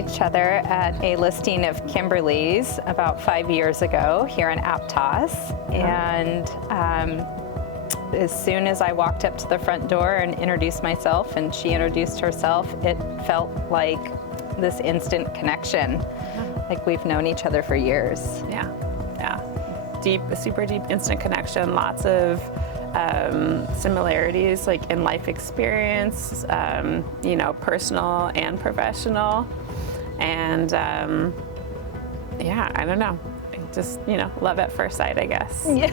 each other at a listing of Kimberly's about 5 years ago here in Aptos. And as soon as I walked up to the front door and introduced myself and she introduced herself, it felt like this instant connection, like we've known each other for years. Yeah. Deep, super deep instant connection, lots of similarities like in life experience, personal and professional. And I don't know, just, love at first sight, I guess. Yeah.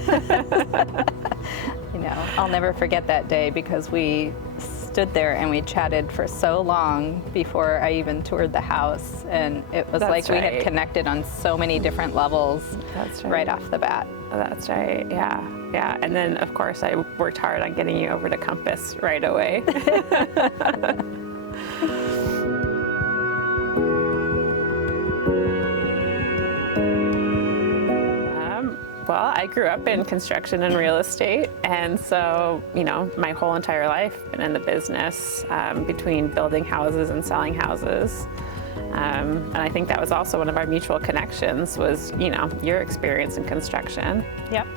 I'll never forget that day because we stood there and we chatted for so long before I even toured the house, and it was like we had connected on so many different levels right off the bat. That's right, yeah. And then, of course, I worked hard on getting you over to Compass right away. Well, I grew up in construction and real estate, and so, my whole entire life been in the business between building houses and selling houses. And I think that was also one of our mutual connections was, your experience in construction. Yep.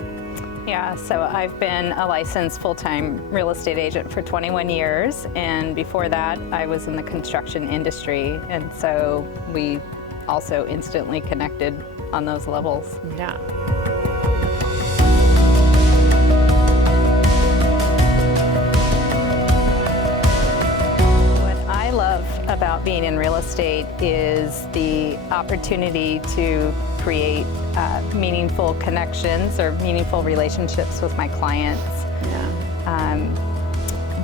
Yeah, so I've been a licensed full-time real estate agent for 21 years, and before that, I was in the construction industry, and so we also instantly connected on those levels. Yeah. About being in real estate is the opportunity to create meaningful connections or meaningful relationships with my clients.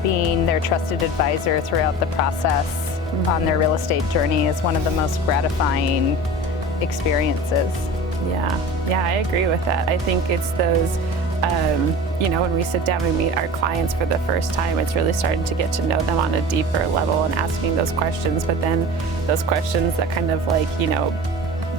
Being their trusted advisor throughout the process on their real estate journey is one of the most gratifying experiences. Yeah, I agree with that. I think it's those when we sit down and meet our clients for the first time, it's really starting to get to know them on a deeper level and asking those questions, but then those questions that kind of like,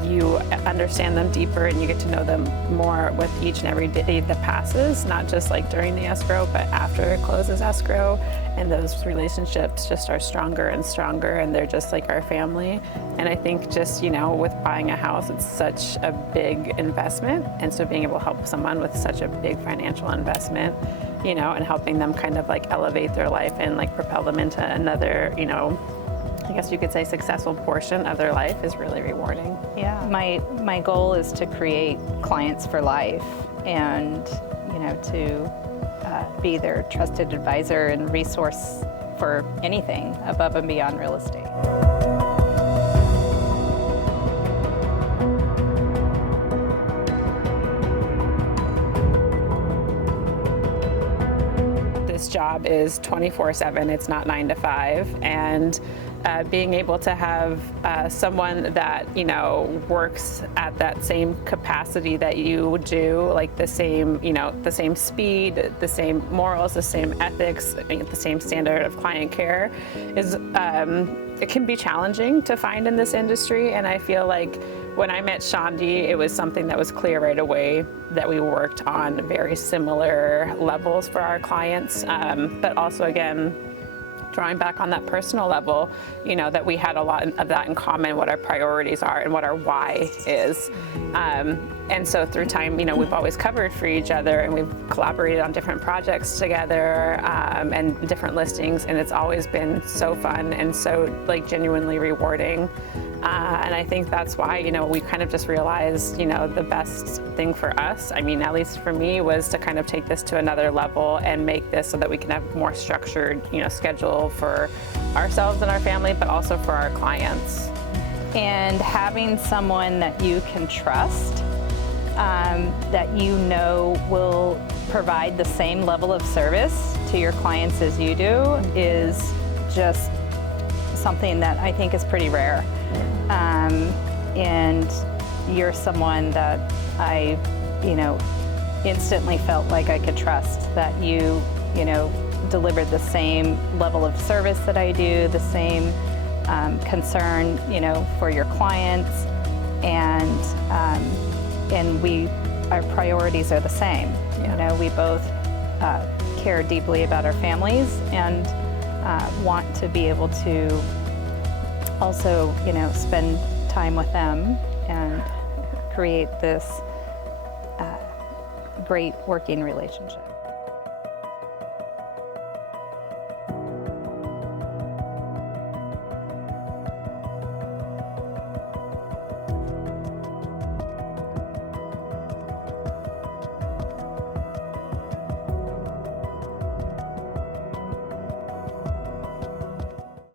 you understand them deeper and you get to know them more with each and every day that passes, not just like during the escrow, but after it closes escrow. And those relationships just are stronger and stronger, and they're just like our family. And I think just, with buying a house, it's such a big investment. And so being able to help someone with such a big financial investment, and helping them kind of like elevate their life and like propel them into another, I guess you could say successful portion of their life is really rewarding. Yeah, my goal is to create clients for life and, to be their trusted advisor and resource for anything above and beyond real estate. This job is 24/7, it's not 9 to 5, and being able to have someone that, works at that same capacity that you do, like the same speed, the same morals, the same ethics, the same standard of client care is, it can be challenging to find in this industry. And I feel like when I met Shawndy, it was something that was clear right away that we worked on very similar levels for our clients, but also, again, drawing back on that personal level, that we had a lot of that in common, what our priorities are and what our why is. And so through time, we've always covered for each other, and we've collaborated on different projects together and different listings, and it's always been so fun and so like genuinely rewarding. And I think that's why, we kind of just realized, the best thing for us, at least for me, was to kind of take this to another level and make this so that we can have more structured, schedule for ourselves and our family, but also for our clients. And having someone that you can trust, that will provide the same level of service to your clients as you do is just something that I think is pretty rare. And you're someone that I, instantly felt like I could trust, that you delivered the same level of service that I do, the same concern, for your clients, and our priorities are the same. Yeah. We both care deeply about our families and want to be able to also, spend time with them and create this great working relationship.